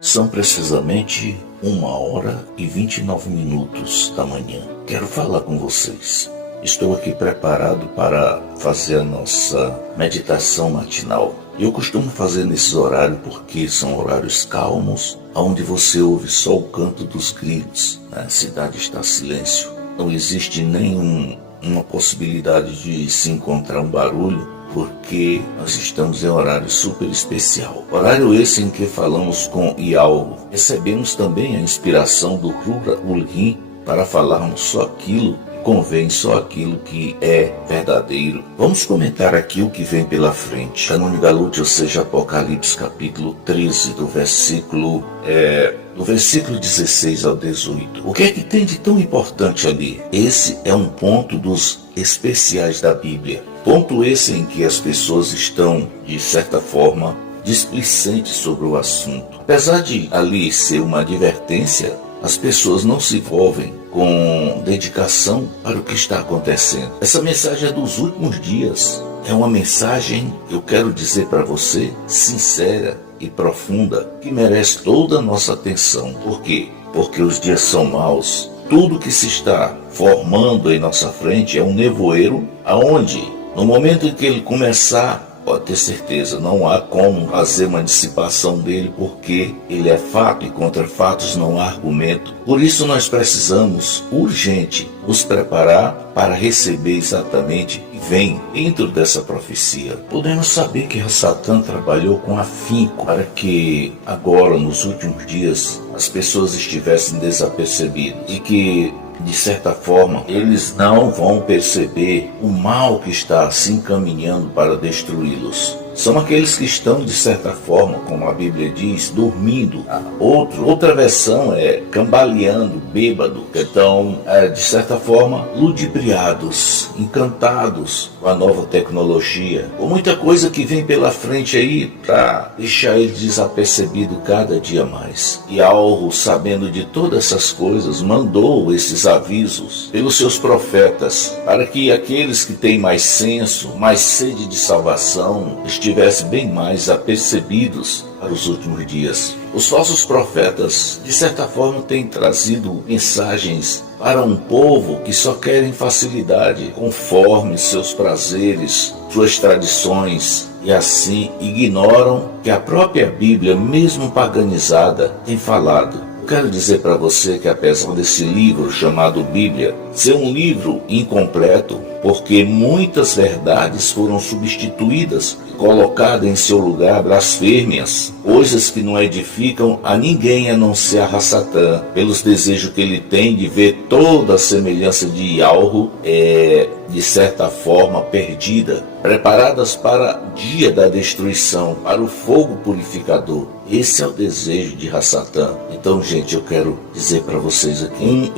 São precisamente 1h29 da manhã. Quero falar com vocês. Estou aqui preparado para fazer a nossa meditação matinal. Eu costumo fazer nesses horários porque são horários calmos, onde você ouve só o canto dos grilos. A cidade está em silêncio. Não existe nenhuma possibilidade de se encontrar um barulho, porque nós estamos em horário super especial. Horário esse em que falamos com Ialgo. Recebemos também a inspiração do Rura Ulrim para falarmos só aquilo que convém, só aquilo que é verdadeiro. Vamos comentar aqui o que vem pela frente. Canônico Galute, ou seja, Apocalipse capítulo 13, do versículo 16 ao 18. O que é que tem de tão importante ali? Esse é um ponto dos especiais da Bíblia. Ponto esse em que as pessoas estão, de certa forma, displicentes sobre o assunto. Apesar de ali ser uma advertência, as pessoas não se envolvem com dedicação para o que está acontecendo. Essa mensagem é dos últimos dias. É uma mensagem, eu quero dizer para você, sincera e profunda, que merece toda a nossa atenção. Por quê? Porque os dias são maus. Tudo que se está formando em nossa frente é um nevoeiro, aonde, no momento em que ele começar, pode ter certeza, não há como fazer uma dissipação dele, porque ele é fato e contra fatos não há argumento. Por isso nós precisamos, urgente, nos preparar para receber exatamente o que vem dentro dessa profecia. Podemos saber que Satã trabalhou com afinco para que agora, nos últimos dias, as pessoas estivessem desapercebidas e que, de certa forma, eles não vão perceber o mal que está se encaminhando para destruí-los. São aqueles que estão, de certa forma, como a Bíblia diz, dormindo. Outra versão é cambaleando, bêbado. Então, de certa forma, ludibriados, encantados com a nova tecnologia. Com muita coisa que vem pela frente aí para deixar ele desapercebido cada dia mais. E Alro, sabendo de todas essas coisas, mandou esses avisos pelos seus profetas, para que aqueles que têm mais senso, mais sede de salvação, estivessem bem mais apercebidos para os últimos dias. Os falsos profetas, de certa forma, têm trazido mensagens para um povo que só querem facilidade, conforme seus prazeres, suas tradições, e assim ignoram que a própria Bíblia, mesmo paganizada, tem falado. Eu quero dizer para você que, apesar desse livro chamado Bíblia ser um livro incompleto, porque muitas verdades foram substituídas e colocadas em seu lugar blasfêmias, coisas que não edificam a ninguém a não ser a Satã, pelos desejos que ele tem de ver toda a semelhança de Ialro, de certa forma perdida, preparadas para o dia da destruição, para o fogo purificador. Esse é o desejo de Satã. Então, gente, eu quero dizer para vocês aqui,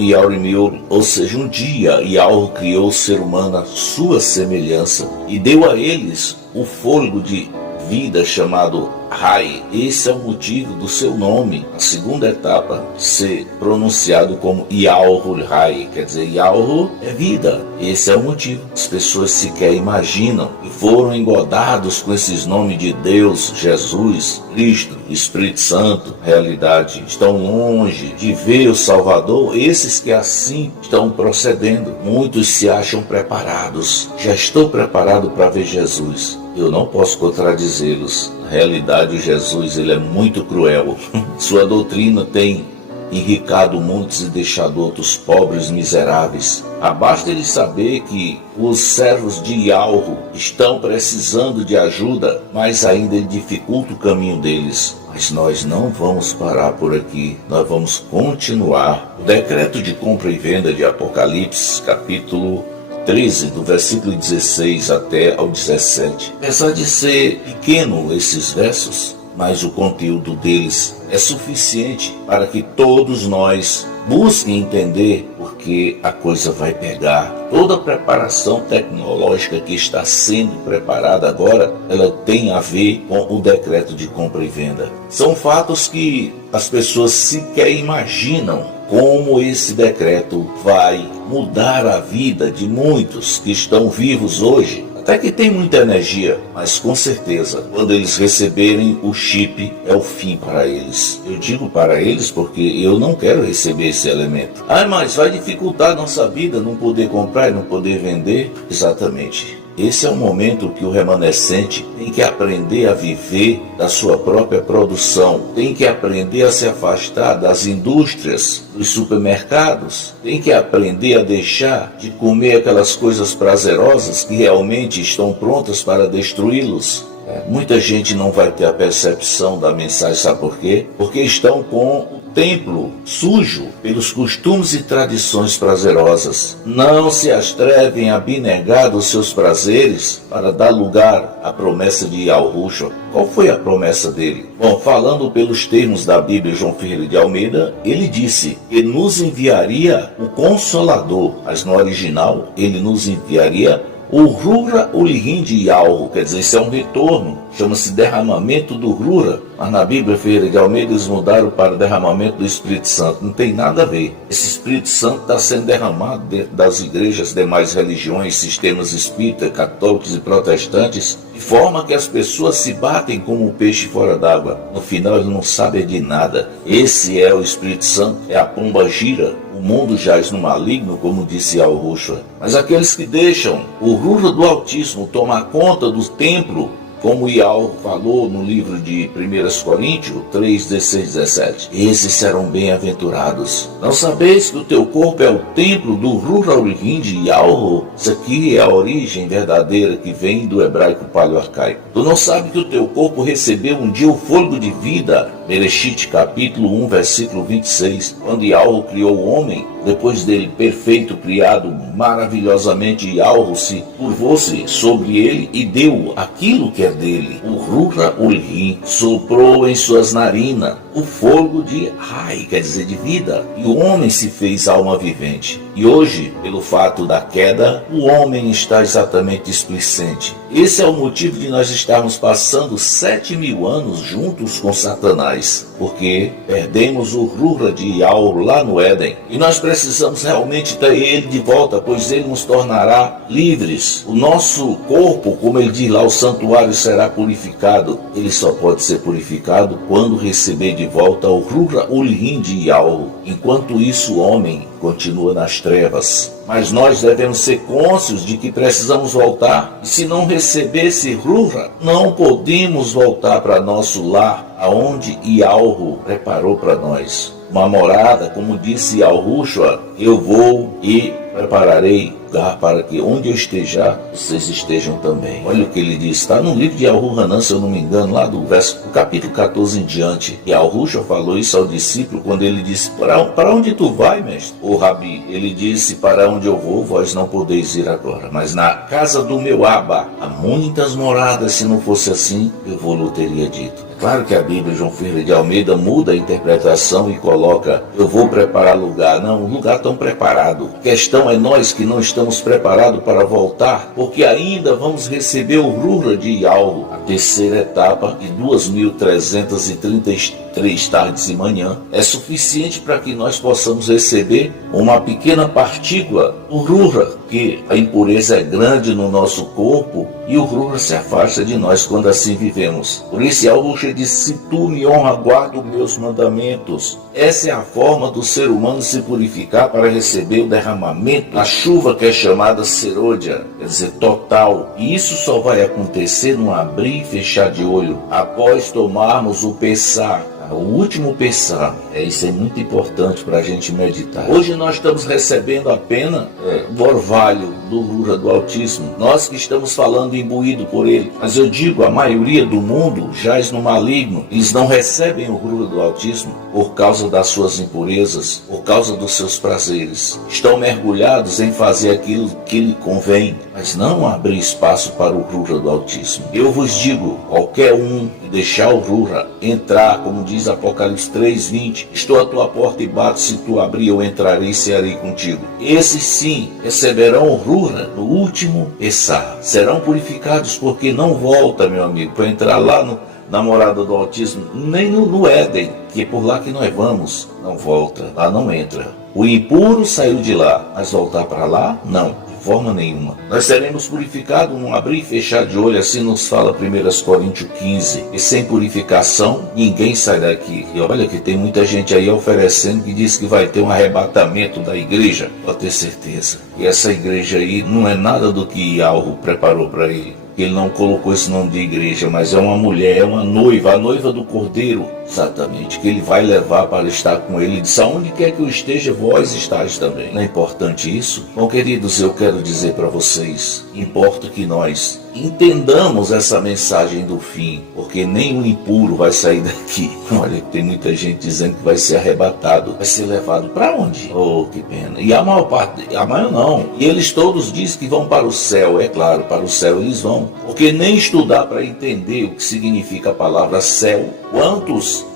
ou seja, um dia Ialro criou o ser humano à sua semelhança e deu a eles o fôlego de vida chamado Rai. Esse é o motivo do seu nome, a segunda etapa, ser pronunciado como Ialro Rai, quer dizer, Ialro é vida. Esse é o motivo. As pessoas sequer imaginam e foram engodados com esses nomes de Deus, Jesus, Cristo, Espírito Santo. Realidade, estão longe de ver o Salvador. Esses que assim estão procedendo, muitos se acham preparados. Já estou preparado para ver Jesus. Eu não posso contradizê-los. Na realidade, Jesus ele é muito cruel. Sua doutrina tem enricado muitos e deixado outros pobres miseráveis. Basta ele saber que os servos de Ialro estão precisando de ajuda, mas ainda ele dificulta o caminho deles. Mas nós não vamos parar por aqui, nós vamos continuar. O decreto de compra e venda de Apocalipse, capítulo 13, do versículo 16 até ao 17. Apesar de ser pequeno esses versos, mas o conteúdo deles é suficiente para que todos nós busquem entender, porque a coisa vai pegar. Toda a preparação tecnológica que está sendo preparada agora, ela tem a ver com o decreto de compra e venda. São fatos que as pessoas sequer imaginam como esse decreto vai mudar a vida de muitos que estão vivos hoje, Até que tem muita energia, mas com certeza, quando eles receberem o chip, é o fim para eles. Eu digo para eles porque eu não quero receber esse elemento. Mas vai dificultar a nossa vida, não poder comprar e não poder vender? Exatamente. Esse é o momento que o remanescente tem que aprender a viver da sua própria produção, tem que aprender a se afastar das indústrias, dos supermercados, tem que aprender a deixar de comer aquelas coisas prazerosas que realmente estão prontas para destruí-los. Muita gente não vai ter a percepção da mensagem, sabe por quê? Porque estão com o templo sujo pelos costumes e tradições prazerosas. Não se atrevem a abnegar dos seus prazeres para dar lugar à promessa de Yahushua. Qual foi a promessa dele? Bom, falando pelos termos da Bíblia, João Ferreira de Almeida, ele disse que nos enviaria o Consolador, mas no original ele nos enviaria o Rura Ulihim de Yahu, quer dizer, isso é um retorno, chama-se derramamento do Rura, mas na Bíblia Ferreira de Almeida eles mudaram para derramamento do Espírito Santo, não tem nada a ver. Esse Espírito Santo está sendo derramado dentro das igrejas, demais religiões, sistemas espíritas, católicos e protestantes, de forma que as pessoas se batem como um peixe fora d'água. No final eles não sabem de nada. Esse é o Espírito Santo, é a pomba gira. O mundo jaz no maligno, como disse Yahushua. Mas aqueles que deixam o Rura do Altíssimo tomar conta do templo, como Yahu falou no livro de 1 Coríntios 3, 16, 17, esses serão bem-aventurados. Não sabeis que o teu corpo é o templo do Rura Ulihim de Yahu? Isso aqui é a origem verdadeira que vem do hebraico paleoarcaico. Tu não sabes que o teu corpo recebeu um dia o fôlego de vida? Bereshit, capítulo 1, versículo 26, quando Yahu criou o homem, depois dele perfeito, criado maravilhosamente, Yahu se curvou-se sobre ele e deu aquilo que é dele. O Rura Ulihim soprou em suas narinas o fogo de Rai, quer dizer, de vida, e o homem se fez alma vivente. E hoje, pelo fato da queda, o homem está exatamente displicente. Esse é o motivo de nós estarmos passando 7.000 anos juntos com Satanás, porque perdemos o Rura de Yahu lá no Éden, e nós precisamos realmente ter ele de volta, pois ele nos tornará livres. O nosso corpo, como ele diz lá, o santuário será purificado. Ele só pode ser purificado quando receber de volta o Rura Ulihim de Yahu. Enquanto isso, o homem continua nas trevas. Mas nós devemos ser cônscios de que precisamos voltar. E se não receber esse Rura, não podemos voltar para nosso lar, aonde Yahu preparou para nós uma morada, como disse Yahushua, eu vou e prepararei lugar para que onde eu esteja, vocês estejam também. Olha o que ele diz, está no livro de Yahu Hanan, se eu não me engano, lá do capítulo 14 em diante. Yahushua falou isso ao discípulo quando ele disse, para onde tu vai, mestre? O Rabi, ele disse, para onde eu vou, vós não podeis ir agora, mas na casa do meu Abba há muitas moradas, se não fosse assim, eu vou-lhe teria dito. Claro que a Bíblia, João Ferreira de Almeida, muda a interpretação e coloca, eu vou preparar lugar. Não, o lugar tão preparado. A questão é nós que não estamos preparados para voltar, porque ainda vamos receber o Rura de Yahu, a terceira etapa de 2.333 tardes e manhã. É suficiente para que nós possamos receber uma pequena partícula, o Rura, que a impureza é grande no nosso corpo e o Rura se afasta de nós quando assim vivemos. Por isso, Yahushua disse, se tu me honra, guarda os meus mandamentos. Essa é a forma do ser humano se purificar para receber o derramamento da chuva que é chamada serôdia, quer dizer, total. E isso só vai acontecer no abrir e fechar de olho, após tomarmos o Pessah. O último Pessah, isso é muito importante para a gente meditar. Hoje nós estamos recebendo apenas o orvalho do Rura do Altíssimo, nós que estamos falando imbuído por ele. Mas eu digo, a maioria do mundo jaz no maligno, eles não recebem o Rura do Altíssimo por causa das suas impurezas, por causa dos seus prazeres. Estão mergulhados em fazer aquilo que lhe convém, mas não abrir espaço para o Rura do Altíssimo. Eu vos digo, qualquer um que deixar o Rura entrar, como diz Apocalipse 3:20, estou à tua porta e bato, se tu abrir eu entrarei e cearei contigo. Esses sim receberão o Rura no último Pessah, serão purificados, porque não volta, meu amigo, para entrar lá na morada do Altíssimo, nem no Éden, que é por lá que nós vamos. Não volta, lá não entra. O impuro saiu de lá, mas voltar para lá? Não, de forma nenhuma. Nós seremos purificados num abrir e fechar de olho, assim nos fala 1 Coríntios 15. E sem purificação, ninguém sai daqui. E olha que tem muita gente aí oferecendo que diz que vai ter um arrebatamento da igreja. Pode ter certeza. E essa igreja aí não é nada do que Yahweh preparou para ele. Ele não colocou esse nome de igreja, mas é uma mulher, é uma noiva, a noiva do Cordeiro, exatamente, que ele vai levar para estar com ele. Ele disse, aonde quer que eu esteja, vós estáis também. Não é importante isso? Bom, queridos, eu quero dizer para vocês, importa que nós entendamos essa mensagem do fim, porque nem o impuro vai sair daqui. Olha, tem muita gente dizendo que vai ser arrebatado, vai ser levado para onde? Oh, que pena. E a maior parte, a maior não. E eles todos dizem que vão para o céu. É claro, para o céu eles vão, porque nem estudar para entender o que significa a palavra céu. Quantos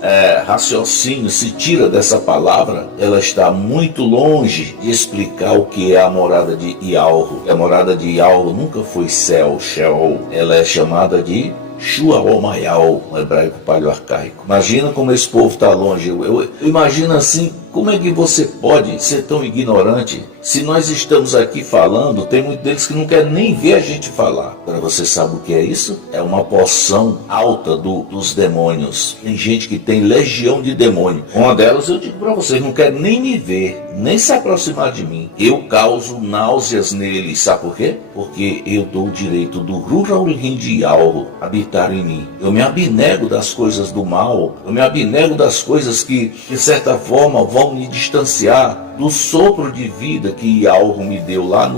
raciocínios se tira dessa palavra? Ela está muito longe de explicar o que é a morada de Yahweh. A morada de Yahweh nunca foi céu, Sheol. Ela é chamada de Shuaomayal, no hebraico paleoarcaico. Imagina como esse povo está longe. Eu imagino assim, como é que você pode ser tão ignorante? Se nós estamos aqui falando, tem muitos deles que não querem nem ver a gente falar. Agora você sabe o que é isso? É uma porção alta dos demônios. Tem gente que tem legião de demônio. Uma delas eu digo para vocês, não quer nem me ver, nem se aproximar de mim. Eu causo náuseas neles. Sabe por quê? Porque eu dou o direito do Ruraulhin de Yahweh habitar em mim. Eu me abnego das coisas do mal. Eu me abnego das coisas que, de certa forma, vão me distanciar do sopro de vida que Yahweh me deu lá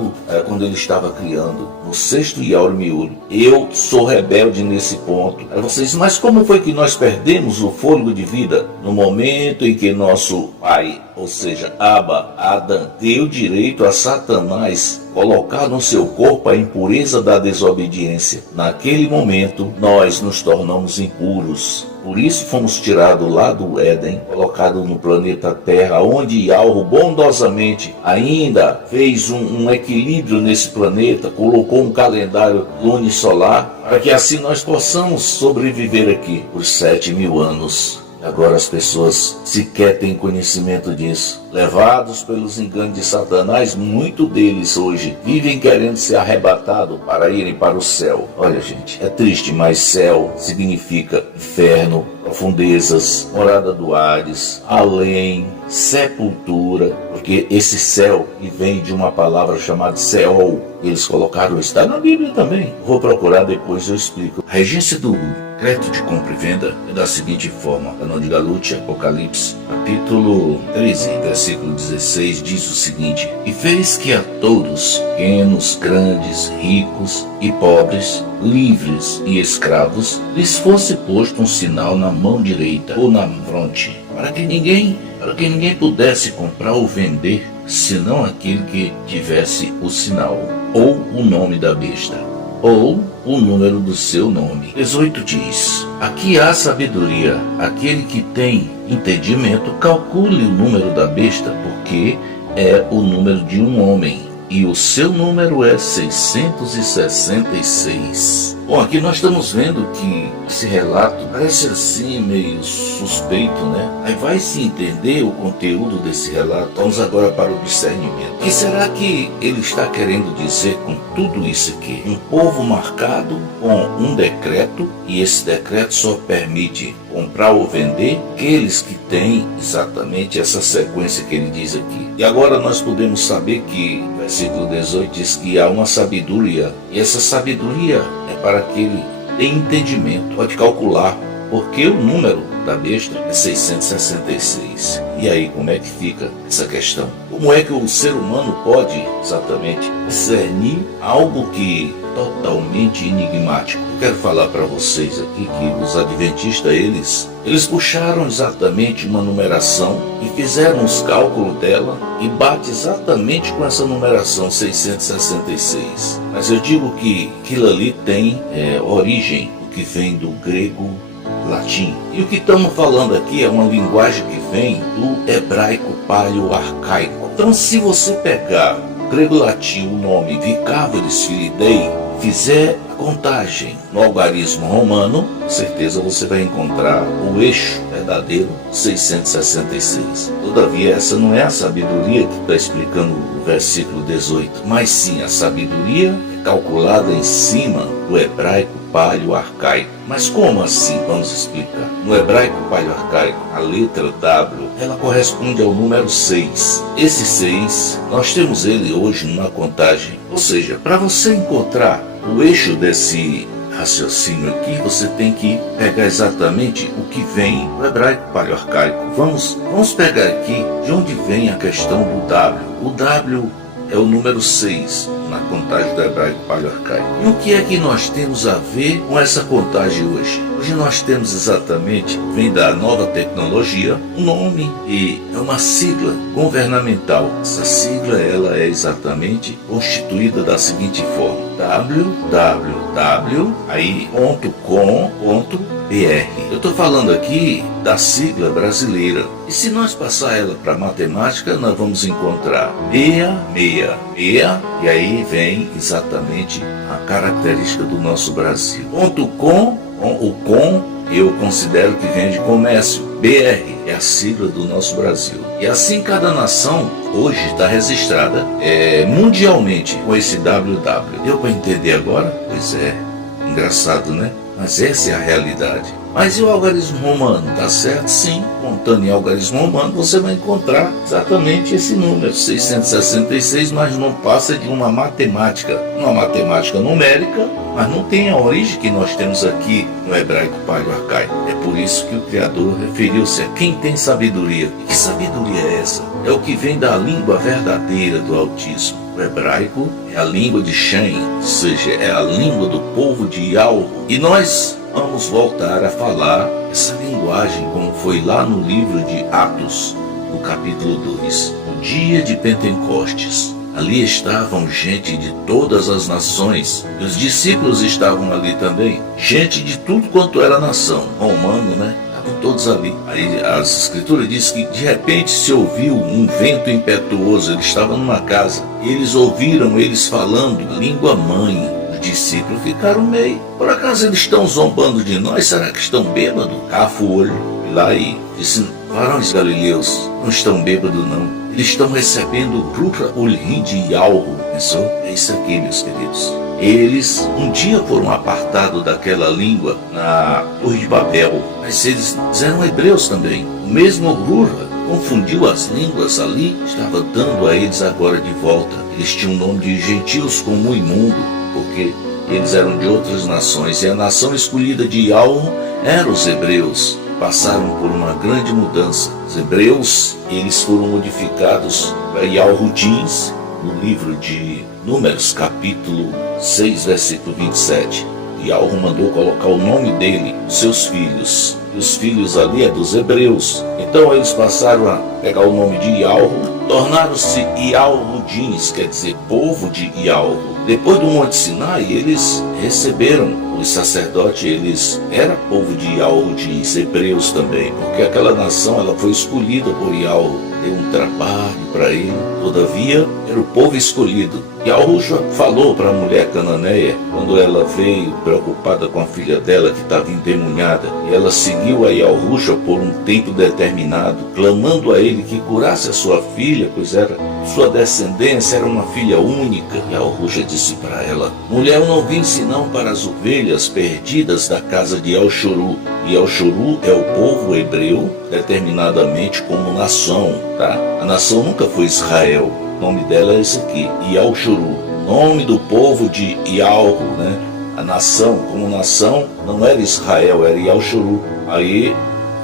quando ele estava criando, no sexto Yahweh Miúdo. Eu sou rebelde nesse ponto. Aí vocês, mas como foi que nós perdemos o fôlego de vida? No momento em que nosso pai, ou seja, Abba, Adão, deu direito a Satanás colocar no seu corpo a impureza da desobediência. Naquele momento, nós nos tornamos impuros. Por isso fomos tirados lá do Éden, colocados no planeta Terra, onde Yahweh bondosamente ainda fez um equilíbrio nesse planeta, colocou um calendário lunisolar, para que assim nós possamos sobreviver aqui por 7.000 anos. Agora as pessoas sequer têm conhecimento disso. Levados pelos enganos de Satanás, muitos deles hoje vivem querendo ser arrebatados para irem para o céu. Olha, gente, é triste, mas céu significa inferno, profundezas, morada do Hades, além, sepultura, porque esse céu que vem de uma palavra chamada Seol, eles colocaram, está na Bíblia também. Vou procurar depois, eu explico. A regência do crédito de compra e venda é da seguinte forma: Canon de Galute, Apocalipse, capítulo 13, versículo 16, diz o seguinte: e fez que a todos, pequenos, grandes, ricos e pobres, livres e escravos, lhes fosse posto um sinal na mão direita ou na fronte, para que ninguém pudesse comprar ou vender, senão aquele que tivesse o sinal, ou o nome da besta, ou o número do seu nome. 18 diz: aqui há sabedoria, aquele que tem entendimento, calcule o número da besta, porque é o número de um homem, e o seu número é 666. Bom, aqui nós estamos vendo que esse relato parece assim meio suspeito, né? Aí vai se entender o conteúdo desse relato. Vamos agora para o discernimento. O que será que ele está querendo dizer com tudo isso aqui? Um povo marcado com um decreto, e esse decreto só permite comprar ou vender aqueles que têm exatamente essa sequência que ele diz aqui. E agora nós podemos saber que, versículo 18 diz que há uma sabedoria, e essa sabedoria é para aquele que tem entendimento, pode calcular, porque o número da besta é 666. E aí, como é que fica essa questão? Como é que o ser humano pode exatamente discernir algo que é totalmente enigmático? Eu quero falar para vocês aqui que os adventistas, eles puxaram exatamente uma numeração e fizeram os cálculos dela e bate exatamente com essa numeração 666. Mas eu digo que aquilo ali tem origem, o que vem do grego, latim. E o que estamos falando aqui é uma linguagem que vem do hebraico paleoarcaico. Então, se você pegar o grego latim, o nome Vicáveres Filidei, fizer a contagem no algarismo romano, com certeza você vai encontrar o eixo verdadeiro 666. Todavia, essa não é a sabedoria que está explicando o versículo 18, mas sim a sabedoria calculada em cima do hebraico paleo-arcaico. Mas como assim? Vamos explicar. No hebraico paleo-arcaico, a letra W, ela corresponde ao número 6. Esse 6, nós temos ele hoje numa contagem. Ou seja, para você encontrar o eixo desse raciocínio aqui, você tem que pegar exatamente o que vem do hebraico paleo-arcaico. Vamos pegar aqui de onde vem a questão do W. O W é o número 6 na contagem do hebraico paleo-arcaico. E o que é que nós temos a ver com essa contagem hoje? Hoje nós temos exatamente, vem da nova tecnologia, um nome e é uma sigla governamental. Essa sigla ela é exatamente constituída da seguinte forma: www.com.br. Eu estou falando aqui da sigla brasileira. E se nós passar ela para matemática, nós vamos encontrar 666, e aí vem exatamente a característica do nosso Brasil. .com, o com eu considero que vem de comércio. BR é a sigla do nosso Brasil. E assim cada nação hoje está registrada mundialmente com esse WW. Deu para entender agora? Pois é, engraçado, né? Mas essa é a realidade. Mas e o algarismo romano? Tá certo? Sim. Contando em algarismo romano, você vai encontrar exatamente esse número, 666, mas não passa de uma matemática numérica, mas não tem a origem que nós temos aqui no hebraico paleo-arcaico. É por isso que o Criador referiu-se a quem tem sabedoria. E que sabedoria é essa? É o que vem da língua verdadeira do Altíssimo. O hebraico é a língua de Shem, ou seja, é a língua do povo de Yahweh. E nós vamos voltar a falar essa linguagem como foi lá no livro de Atos, no capítulo 2, o dia de Pentecostes. Ali estavam gente de todas as nações, e os discípulos estavam ali também, gente de tudo quanto era nação, romano, né? Estavam todos ali. Aí as escrituras dizem que de repente se ouviu um vento impetuoso, eles estavam numa casa, e eles ouviram eles falando língua mãe. Os discípulos ficaram meio, por acaso eles estão zombando de nós? Será que estão bêbados? Cafo o olho, e lá e disse: varões galileus, não estão bêbados não. Eles estão recebendo o Ruach Ulrim de Yahweh. Pensou? É isso aqui, meus queridos. Eles um dia foram apartados daquela língua na Torre de Babel, mas eles eram hebreus também. O mesmo Ruach confundiu as línguas ali, estava dando a eles agora de volta. Eles tinham o nome de gentios como imundo, porque eles eram de outras nações, e a nação escolhida de Yahweh eram os hebreus. Passaram por uma grande mudança. Os hebreus, eles foram modificados para Yahudins, no livro de Números, capítulo 6, versículo 27. Yahweh mandou colocar o nome dele, seus filhos. E os filhos ali é dos hebreus. Então eles passaram a pegar o nome de Yahweh, tornaram-se Yahudins, quer dizer, povo de Yahweh. Depois do Monte Sinai, eles receberam, os sacerdotes, eles eram povo de Yahudins, hebreus também, porque aquela nação ela foi escolhida por Yahweh. Deu um trabalho para ele, todavia era o povo escolhido. Yahushua falou para a mulher cananeia, quando ela veio preocupada com a filha dela que estava endemoniada, e ela seguiu a Yahushua por um tempo determinado, clamando a ele que curasse a sua filha, pois era sua descendência, era uma filha única. Yahushua disse para ela: mulher, eu não vim senão para as ovelhas perdidas da casa de El-Shuru. E El-Shuru é o povo hebreu determinadamente como nação, tá? A nação nunca foi Israel. O nome dela é esse aqui, El-Shuru. Nome do povo de Yahweh, né? A nação, como nação, não era Israel, era El-Shuru. Aí,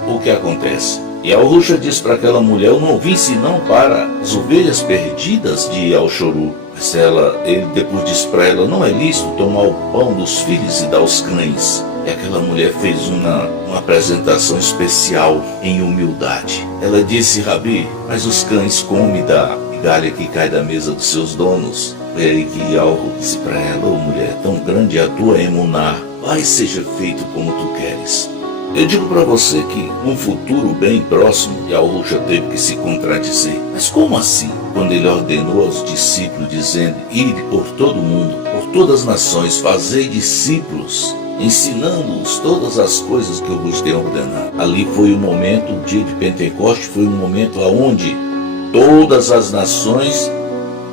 o que acontece? Yahushua diz para aquela mulher: eu não vim senão para as ovelhas perdidas de El-Shuru. Mas ele depois disse para ela: não é lícito tomar o pão dos filhos e dar aos cães. E aquela mulher fez uma apresentação especial em humildade. Ela disse: Rabi, mas os cães comem da migalha que cai da mesa dos seus donos. Foi aí que Yahweh disse para ela: ô mulher, tão grande é a tua emuná, vai seja feito como tu queres. Eu digo para você que num futuro bem próximo, Yahushua teve que se contradizer. Mas como assim? Quando ele ordenou aos discípulos dizendo: ide por todo mundo, por todas as nações, fazei discípulos, ensinando-os todas as coisas que eu vos tenho ordenado. Ali foi o momento, o dia de Pentecostes foi um momento onde todas as nações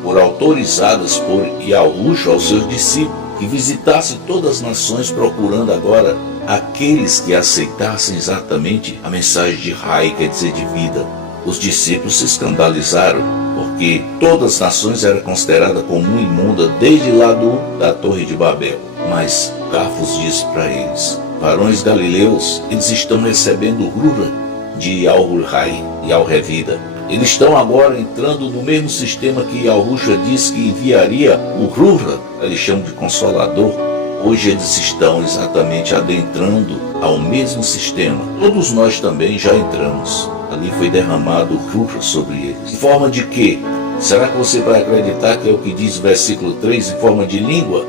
foram autorizadas por Yahushua aos seus discípulos, que visitassem todas as nações procurando agora aqueles que aceitassem exatamente a mensagem de Rai, quer dizer de vida. Os discípulos se escandalizaram, porque todas as nações eram consideradas como imunda desde lá da Torre de Babel. Mas Cafos disse para eles: varões galileus, eles estão recebendo o Rura de Yahurai e Al-Revida. Eles estão agora entrando no mesmo sistema que Yahushua disse que enviaria o Rura, eles chamam de Consolador. Hoje eles estão exatamente adentrando ao mesmo sistema. Todos nós também já entramos. Ali foi derramado o Rura sobre eles. Em forma de quê? Será que você vai acreditar que é o que diz o versículo 3, em forma de língua?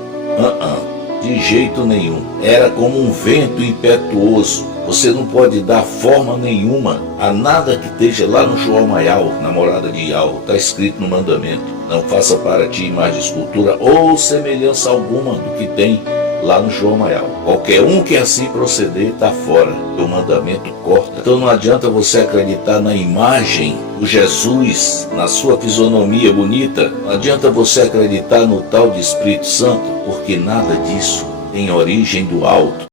De jeito nenhum. Era como um vento impetuoso. Você não pode dar forma nenhuma a nada que esteja lá no João Maial, na morada de Yahweh. Está escrito no mandamento: não faça para ti imagem de escultura ou semelhança alguma do que tem lá no João Maial. Qualquer um que assim proceder está fora. O mandamento corta. Então não adianta você acreditar na imagem do Jesus, na sua fisionomia bonita. Não adianta você acreditar no tal de Espírito Santo, porque nada disso tem origem do alto.